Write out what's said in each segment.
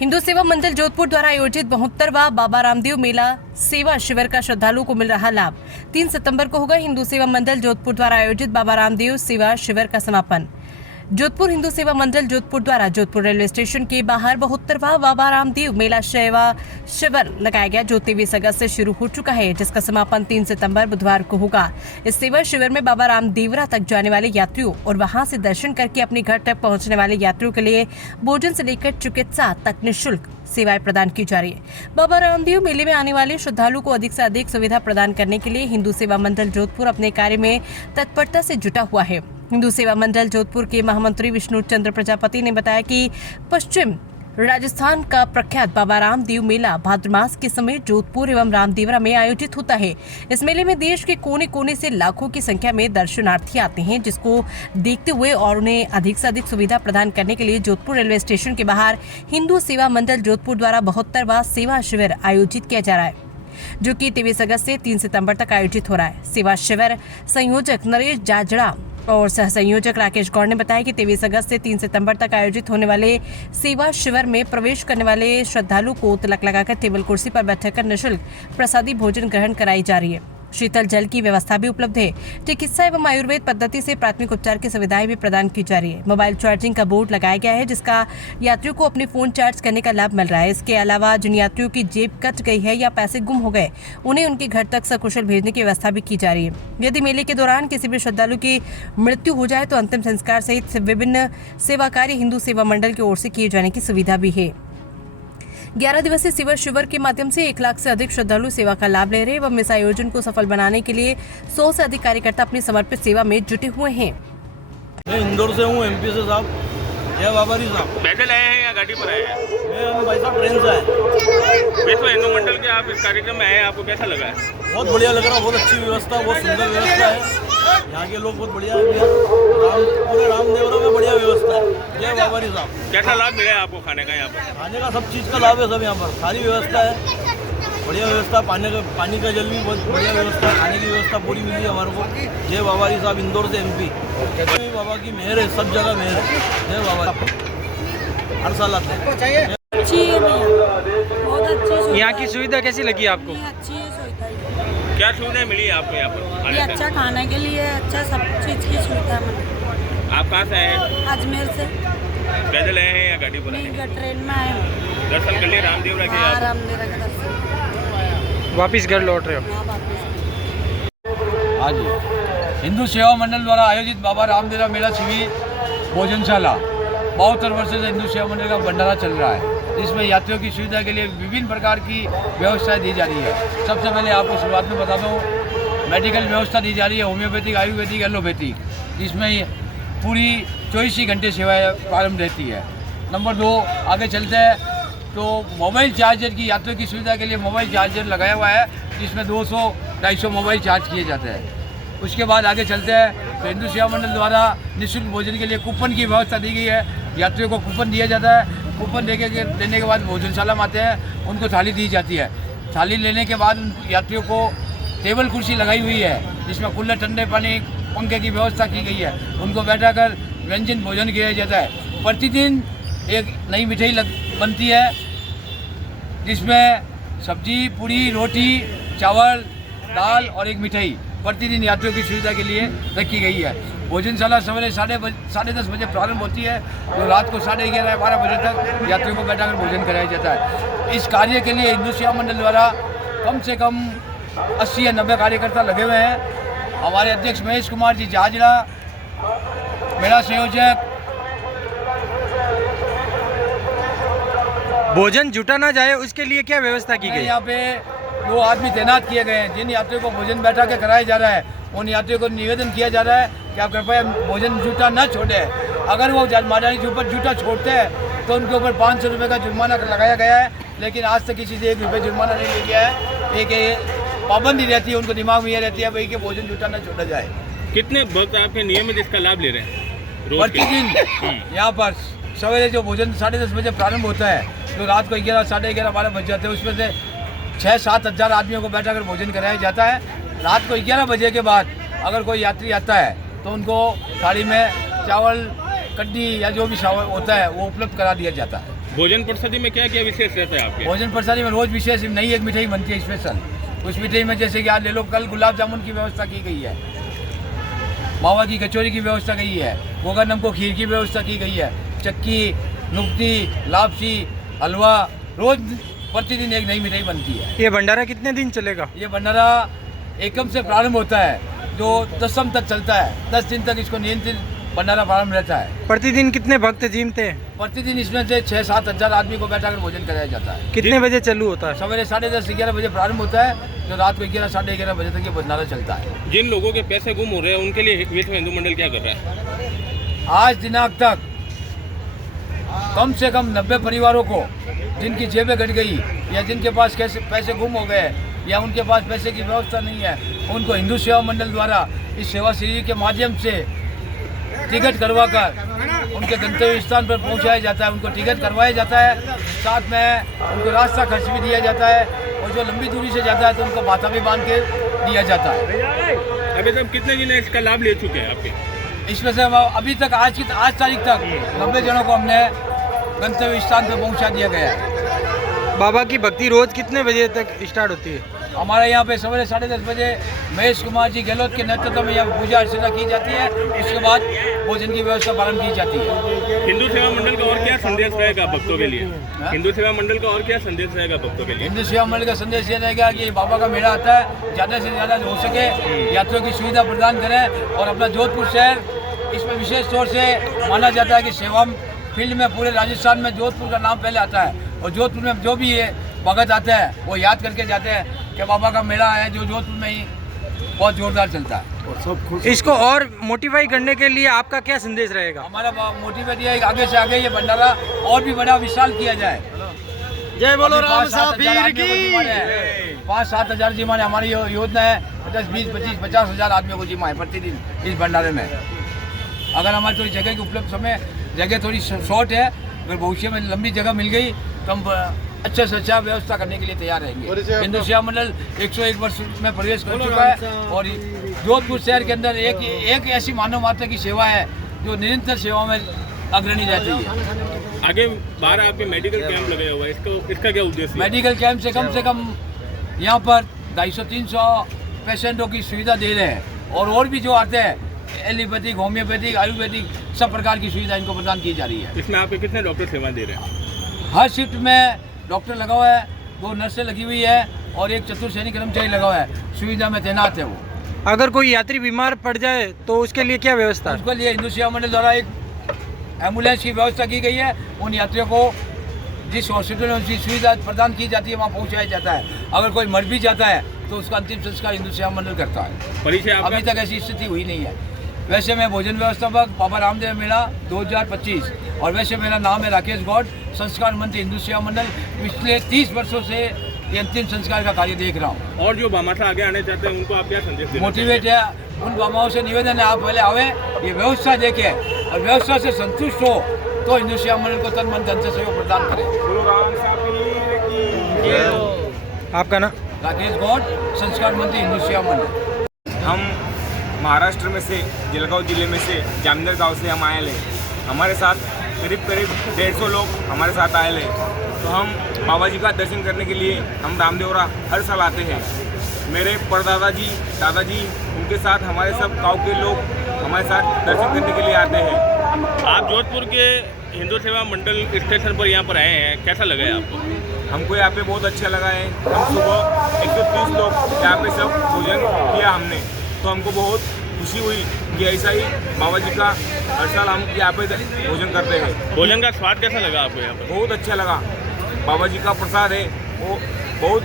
हिंदू सेवा मंडल जोधपुर द्वारा आयोजित 72वां बाबा रामदेव मेला सेवा शिविर का श्रद्धालुओं को मिल रहा लाभ। 3 सितंबर को होगा हिंदू सेवा मंडल जोधपुर द्वारा आयोजित बाबा रामदेव सेवा शिविर का समापन। जोधपुर हिंदू सेवा मंडल जोधपुर द्वारा जोधपुर रेलवे स्टेशन के बाहर 72वां बाबा रामदेव मेला सेवा शिविर लगाया गया, जो 23 अगस्त से शुरू हो चुका है, जिसका समापन 3 सितंबर बुधवार को होगा। इस सेवा शिविर में बाबा रामदेवरा तक जाने वाले यात्रियों और वहां से दर्शन करके अपने घर तक पहुंचने वाले यात्रियों के लिए भोजन से लेकर चिकित्सा तक निःशुल्क सेवाएं प्रदान की जा रही है। बाबा रामदेव मेले में आने वाले श्रद्धालुओं को अधिक से अधिक सुविधा प्रदान करने के लिए हिंदू सेवा मंडल जोधपुर अपने कार्य में तत्परता से जुटा हुआ है। हिंदू सेवा मंडल जोधपुर के महामंत्री विष्णु चंद्र प्रजापति ने बताया कि पश्चिम राजस्थान का प्रख्यात बाबा रामदेव मेला भाद्र मास के समय जोधपुर एवं रामदेवरा में आयोजित होता है। इस मेले में देश के कोने कोने से लाखों की संख्या में दर्शनार्थी आते हैं, जिसको देखते हुए और उन्हें अधिक से अधिक सुविधा प्रदान करने के लिए जोधपुर रेलवे स्टेशन के बाहर हिंदू सेवा मंडल जोधपुर द्वारा 72वां सेवा शिविर आयोजित किया जा रहा है, जो कि 23 अगस्त से 3 सितंबर तक आयोजित हो रहा है। सेवा शिविर संयोजक नरेश जाजड़ा और सह संयोजक राकेश गौड़ ने बताया कि 23 अगस्त से 3 सितंबर तक आयोजित होने वाले सेवा शिविर में प्रवेश करने वाले श्रद्धालु को तिलक लगाकर टेबल कुर्सी पर बैठकर निःशुल्क प्रसादी भोजन ग्रहण कराई जा रही है। शीतल जल की व्यवस्था भी उपलब्ध है। चिकित्सा एवं आयुर्वेद पद्धति से प्राथमिक उपचार की सुविधाएं भी प्रदान की जा रही है। मोबाइल चार्जिंग का बोर्ड लगाया गया है, जिसका यात्रियों को अपने फोन चार्ज करने का लाभ मिल रहा है। इसके अलावा जिन यात्रियों की जेब कट गई है या पैसे गुम हो गए, उन्हें उनके घर तक सकुशल भेजने की व्यवस्था भी की जा रही है। यदि मेले के दौरान किसी भी श्रद्धालु की मृत्यु हो जाए तो अंतिम संस्कार सहित विभिन्न सेवा कार्य हिंदू सेवा मंडल की ओर से किए जाने की सुविधा भी है। 11 दिवसीय सेवा शिविर के माध्यम से 1 लाख से अधिक श्रद्धालु सेवा का लाभ ले रहे हैं एवं इस आयोजन को सफल बनाने के लिए 100 से अधिक कार्यकर्ता अपनी समर्पित सेवा में जुटे हुए हैं। मैं इंदौर से हूँ, एमपी से साहब। जय बाबा जी साहब। पैदल आए हैं या गाड़ी पर आए हैं? मैं भाई साहब ट्रेन से आए। विश्व हिंदू मंडल के आप इस कार्यक्रम में आए हैं, आपको कैसा लगा है? बहुत बढ़िया लग रहा है, बहुत अच्छी व्यवस्था, बहुत सुंदर व्यवस्था है। यहाँ के लोग बहुत बढ़िया है। पूरे रामदेवरा में बढ़िया व्यवस्था है। जय बाबा जी साहब। कैसा लाभ मिला है आपको खाने का? यहाँ पर खाने का सब चीज़ का लाभ है, सब यहाँ पर सारी व्यवस्था है, बढ़िया व्यवस्था। पानी का जल भी बहुत बढ़िया व्यवस्था, खाने की व्यवस्था पूरी मिली है हमारे को। जय बाबा जी साहब। इंदौर से एमपी। बाबा की मेहर है, सब जगह मेहर है। जय बाबा। हर साल आते हैं। अच्छी है बहुत अच्छी। यहाँ की सुविधा कैसी लगी आपको? अच्छी है सुविधा। क्या सुविधाएं मिली है आपको यहाँ पर आने से? अच्छा खाने के लिए, अच्छा सब चीज़ की सुविधा मिली। आप कहाँ से आए हैं? अजमेर से। पैदल आए हैं या गाड़ी पर आए हैं? नहीं, ट्रेन में आए हैं। दर्शन कर लिए रामदेवरा के? आप रामदेवरा का दर्शन। वापिस घर लौट रहे हो? हाँ, वापस। हाँ जी। हिंदू सेवा मंडल द्वारा आयोजित बाबा रामदेवरा मेला शिविर भोजनशाला 72 वर्ष से हिंदू सेवा मंडल का भंडारा चल रहा है। इसमें यात्रियों की सुविधा के लिए विभिन्न प्रकार की व्यवस्थाएं दी जा रही है। सबसे पहले आपको शुरुआत में बता दूं, मेडिकल व्यवस्था दी जा रही है, होम्योपैथिक, आयुर्वेदिक, एलोपैथिक। इसमें पूरी 24 ही घंटे सेवाएँ प्रारंभ रहती है। नंबर 2, आगे चलते हैं तो मोबाइल चार्जर की यात्रियों की सुविधा के लिए मोबाइल चार्जर लगाया हुआ है, जिसमें 200-250 मोबाइल चार्ज किए जाते हैं। उसके बाद आगे चलते हैं तो हिंदू सेवा मंडल द्वारा निःशुल्क भोजन के लिए कूपन की व्यवस्था दी गई है। यात्रियों को कूपन दिया जाता है। कूपन देने के बाद भोजनशाला में आते हैं, उनको थाली दी जाती है। थाली लेने के बाद यात्रियों को टेबल कुर्सी लगाई हुई है, जिसमें कूलर, ठंडे पानी, पंखे की व्यवस्था की गई है। उनको बैठाकर व्यंजन भोजन किया जाता है। प्रतिदिन एक नई मिठाई बनती है, जिसमें सब्जी, पूरी, रोटी, चावल, दाल और एक मिठाई प्रतिदिन यात्रियों की सुविधा के लिए रखी गई है। भोजनशाला सवेरे 10:30 बजे प्रारंभ होती है, तो रात को 11:30-12 बजे तक यात्रियों को बैठाकर भोजन कराया जाता है। इस कार्य के लिए हिंदू सेवा मंडल द्वारा कम से कम 80 या 90 कार्यकर्ता लगे हुए हैं। हमारे अध्यक्ष महेश कुमार जी जाजड़ा, मेला संयोजक। भोजन जुटा ना जाए उसके लिए क्या व्यवस्था की गई? यहाँ पे 2 आदमी तैनात किए गए हैं। जिन यात्रियों को भोजन बैठा के कराया जा रहा है, उन यात्रियों को निवेदन किया जा रहा है कि आप कृपया भोजन जूठा न छोड़ें। अगर वो मादानी के ऊपर जूठा छोड़ते हैं तो उनके ऊपर 500 रुपये का जुर्माना लगाया गया है, लेकिन आज तक किसी से 1 रुपये जुर्माना नहीं लिया गया है। एक पाबंदी रहती है, उनको दिमाग में ये रहती है भाई कि भोजन जूठा न छोड़ा जाए। कितने भक्त आपके नियमित इसका लाभ ले रहे हैं प्रतिदिन? यहाँ पर सवेरे जो भोजन 10:30 बजे प्रारंभ होता है, तो रात को 11, 11:30, 12 बज जाते हैं। उसमें से 6-7 हज़ार आदमियों को बैठाकर भोजन कराया जाता है। रात को 11 बजे के बाद अगर कोई यात्री आता है तो उनको थाली में चावल, कड्डी या जो भी होता है वो उपलब्ध करा दिया जाता है। भोजन प्रसादी में क्या क्या विशेष रहता है आपके? भोजन प्रसादी में रोज विशेष नई एक मिठाई बनती है स्पेशल। उस मिठाई में जैसे कि आज ले लो, कल गुलाब जामुन की व्यवस्था की गई है, मावा की कचौरी की व्यवस्था की है, गोगा नमको खीर की व्यवस्था की गई है, चक्की, नुक्ती, लापसी, हलवा, रोज प्रतिदिन एक नई मिठाई बनती है। ये भंडारा कितने दिन चलेगा? ये भंडारा एकम से प्रारंभ होता है जो 10वीं तक चलता है। 10 दिन तक इसको नियंत्रित भंडारा प्रारंभ रहता है। प्रतिदिन कितने भक्त जिमते हैं? प्रतिदिन इसमें से 6-7 हज़ार आदमी को बैठाकर भोजन कराया जाता है। कितने बजे चालू होता है? सवेरे 10:30-11 बजे प्रारंभ होता है, जो रात को 11-11:30 बजे तक ये भंडारा चलता है। जिन लोगों के पैसे गुम हो रहे हैं उनके लिए विश्व हिंदू मंडल क्या कर रहा है? आज दिनांक तक कम से कम 90 परिवारों को जिनकी जेबें कट गई या जिनके पास कैसे पैसे गुम हो गए या उनके पास पैसे की व्यवस्था नहीं है, उनको हिंदू सेवा मंडल द्वारा इस सेवा शिविर के माध्यम से टिकट करवाकर उनके गंतव्य स्थान पर पहुंचाया जाता है। उनको टिकट करवाया जाता है, साथ में उनको रास्ता खर्च भी दिया जाता है, और जो लंबी दूरी से जाता है तो उनको बाता भी बांध के दिया जाता है। अभी तक कितने जन इसका लाभ ले चुके हैं आपके? इसमें से अभी तक आज तारीख तक 90 जनों को हमने गंतव्य स्थान पर पहुंचा दिया गया है। बाबा की भक्ति रोज कितने बजे तक स्टार्ट होती है? हमारे यहाँ पे सवेरे 10:30 बजे महेश कुमार जी गहलोत के नेतृत्व में यहाँ पूजा अर्चना की जाती है। उसके बाद भोजन की व्यवस्था प्रारंभ की जाती है। हिंदू सेवा मंडल का और क्या संदेश रहेगा भक्तों के लिए? हिंदू सेवा मंडल का और क्या संदेश रहेगा भक्तों के लिए? हिंदू सेवा मंडल का संदेश ये रहेगा कि बाबा का मेला आता है, ज़्यादा से ज़्यादा हो सके यात्रियों की सुविधा प्रदान करें, और अपना जोधपुर शहर इसमें विशेष तौर से माना जाता है कि सेवा फील्ड में पूरे राजस्थान में जोधपुर का नाम पहले आता है, और जोधपुर में जो भी ये भगत आते हैं वो याद करके जाते हैं कि बाबा का मेला है जो जोधपुर में ही बहुत जोरदार चलता है। इसको और मोटिफाई करने के लिए आपका क्या संदेश रहेगा? हमारा मोटिवेट ये है कि आगे से आगे ये भंडारा और भी बड़ा विशाल किया जाए। जय बोलो राम 5-7 हज़ार जिमाने हमारी योजना है। 10, 20, 25, 50 हज़ार आदमियों को जिमा है प्रतिदिन इस भंडारे में। अगर हमारी थोड़ी जगह की उपलब्ध समय जगह थोड़ी शॉर्ट है, अगर भविष्य में लंबी जगह मिल गई तो हम अच्छा से अच्छा व्यवस्था करने के लिए तैयार रहेंगे। हिंदू सेवा मंडल 101 वर्ष में प्रवेश कर चुका है, और जोधपुर शहर के अंदर एक ऐसी मानव मात्र की सेवा है जो निरंतर सेवा में अग्रणी रहती है। आगे 12 आपके मेडिकल कैंप लगे हुआ है, इसका क्या उद्देश्य है? मेडिकल कैंप से कम यहाँ पर 250-300 पेशेंटों की सुविधा दे रहे हैं, और भी जो आते हैं एलोपैथिक, होम्योपैथिक, आयुर्वेदिक सब प्रकार की सुविधा इनको प्रदान की जा रही है। इसमें आपके कितने डॉक्टर सेवा दे रहे हैं? हर शिफ्ट में डॉक्टर लगा हुआ है, 2 नर्सें लगी हुई है, और एक चतुर्सैनिक कर्मचारी लगा हुआ है, सुविधा में तैनात है वो। अगर कोई यात्री बीमार पड़ जाए तो उसके लिए क्या व्यवस्था है? उसके लिए हिंदू सेवा मंडल द्वारा एक एम्बुलेंस की व्यवस्था की गई है। उन यात्रियों को जिस हॉस्पिटल में उनकी सुविधा प्रदान की जाती है वहाँ पहुँचाया जाता है। अगर कोई मर भी जाता है तो उसका अंतिम संस्कार हिंदू सेवा मंडल करता है। परिचय आपका? अभी तक ऐसी स्थिति हुई नहीं है। वैसे मैं भोजन व्यवस्थापक बाबा रामदेव मेला 2025, और वैसे मेरा नाम है राकेश गौड़, संस्कार मंत्री हिंदू सेवा मंडल। पिछले 30 वर्षों से ये अंतिम संस्कार का कार्य देख रहा हूँ। और जो भामाशाह आगे आने चाहते हैं उनको आप क्या संदेश देना मोटिवेट है, उन बाबाओं से निवेदन है आप पहले आवे, ये व्यवस्था देखे, और व्यवस्था से संतुष्ट हो तो हिंदू सेवा मंडल को तन मन धन से सहयोग प्रदान करें। आपका ना? राकेश गौड़, संस्कार मंत्री हिंदू सेवा मंडल। हम महाराष्ट्र में से जलगांव जिले में से जामनगर गांव से हम आए ले। हमारे साथ करीब 150 लोग हमारे साथ आए ले। तो हम बाबा जी का दर्शन करने के लिए हम रामदेवरा हर साल आते हैं। मेरे परदादा जी, दादाजी, उनके साथ हमारे सब गांव के लोग हमारे साथ दर्शन करने के लिए आते हैं। आप जोधपुर के हिंदू सेवा मंडल स्टेशन पर यहाँ पर आए हैं, कैसा लगा है आपको? हमको यहाँ पे बहुत अच्छा लगा है। हम सुबह 130 लोग यहाँ पे सब भोजन किया हमने, तो हमको बहुत खुशी हुई कि ऐसा ही बाबा जी का हर साल हम यहाँ पे भोजन करते हैं। भोजन का स्वाद कैसा लगा आपको यहाँ पर? बहुत अच्छा लगा। बाबा जी का प्रसाद है वो बहुत,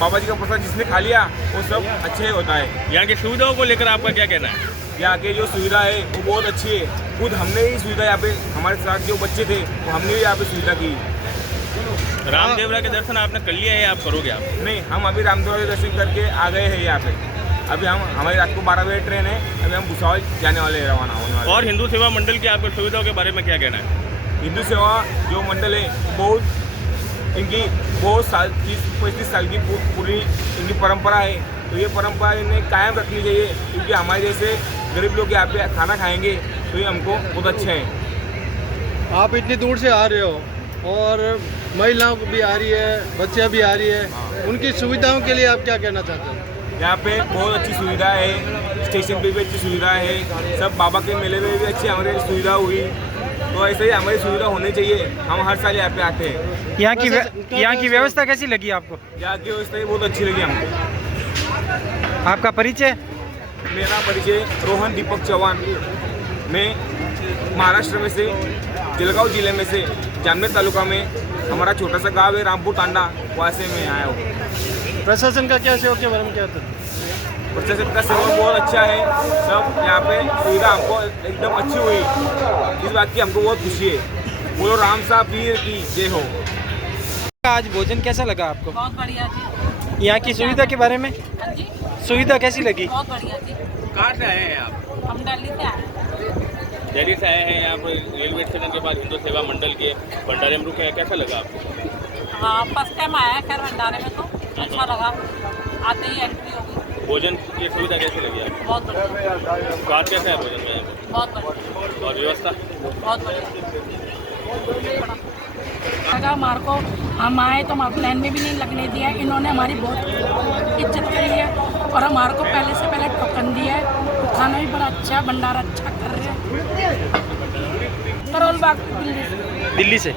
बाबा जी का प्रसाद जिसने खा लिया वो सब अच्छे होता है। यहाँ की सुविधाओं को लेकर आपका क्या कहना है? यहाँ के जो सुविधा है वो बहुत अच्छी है। खुद हमने ही सुविधा यहाँ पे, हमारे साथ जो बच्चे थे तो हमने भी यहाँ पे सुविधा की। रामदेवरा के दर्शन आपने कर लिया है, आप करोगे? आप नहीं, हम अभी रामदेवरा के दर्शन करके आ गए हैं यहाँ पे। अभी हमारी रात को 12 बजे ट्रेन है, अभी हम भुसावल जाने वाले हैं, रवाना होने वाले। और हिंदू सेवा मंडल की आपको सुविधाओं के बारे में क्या कहना है? हिंदू सेवा जो मंडल है बहुत, इनकी बहुत साल 30-35 साल की पूरी इनकी परंपरा है। तो ये परंपरा इन्हें कायम रखनी चाहिए, क्योंकि हमारे जैसे गरीब लोग यहाँ पे खाना खाएंगे तो ये हमको बहुत अच्छा है। आप इतनी दूर से आ रहे हो, और महिलाओं को भी आ रही है, बच्चियाँ भी आ रही है, उनकी सुविधाओं के लिए आप क्या कहना चाहते हैं? यहाँ पे बहुत अच्छी सुविधा है, स्टेशन पे भी अच्छी सुविधा है, सब बाबा के मेले में भी अच्छी हमारी सुविधा हुई। तो ऐसे ही हमारी सुविधा होनी चाहिए। हम हर साल यहाँ पे आते हैं। यहाँ की व्यवस्था कैसी लगी आपको? यहाँ की व्यवस्था भी बहुत अच्छी लगी हमको। आपका परिचय? मेरा परिचय रोहन दीपक चौहान। मैं महाराष्ट्र में से जलगांव जिले में से जामनेर तालुका में हमारा छोटा सा गांव है रामपुर तांडा, वहाँ से मैं आया हूँ। प्रशासन का क्या सहयोग के बारे में क्या होता है? प्रशासन का सहयोग बहुत अच्छा है। सब यहाँ पे सुविधा हमको एकदम अच्छी हुई, इस बात की हमको बहुत खुशी है। बोलो राम साहब पीर की जय हो। आज भोजन कैसा लगा आपको? बहुत बढ़िया जी। यहाँ की सुविधा के बारे में? हाँ जी, सुविधा कैसी लगी? बहुत बढ़िया जी। कहाँ से आए हैं आप? हम दिल्ली से आए। दिल्ली से आए हैं यहाँ पर रेलवे स्टेशन के पास हिंदू सेवा मंडल के भंडारे में रुके हैं, कैसा लगा आपको? हाँ, फर्स्ट टाइम आया है खैर भंडारे में, तो अच्छा लगा। आते ही एंट्री हो गई। भोजन की सुविधा कैसी लगी आपको? बहुत बढ़िया। स्वाद कैसा है भोजन में? बहुत बढ़िया। और व्यवस्था? बहुत बढ़िया लगा हमारे को। हम आए तो हमारे लाइन में भी नहीं लगने दिया। इन्होंने हमारी बहुत इज्जत करी है और हमारे को पहले से पहले टोकन दिया है। खाना भी बड़ा अच्छा, भंडारा अच्छा कर रहे हैं। करोल बाग दिल्ली से। दिल्ली से?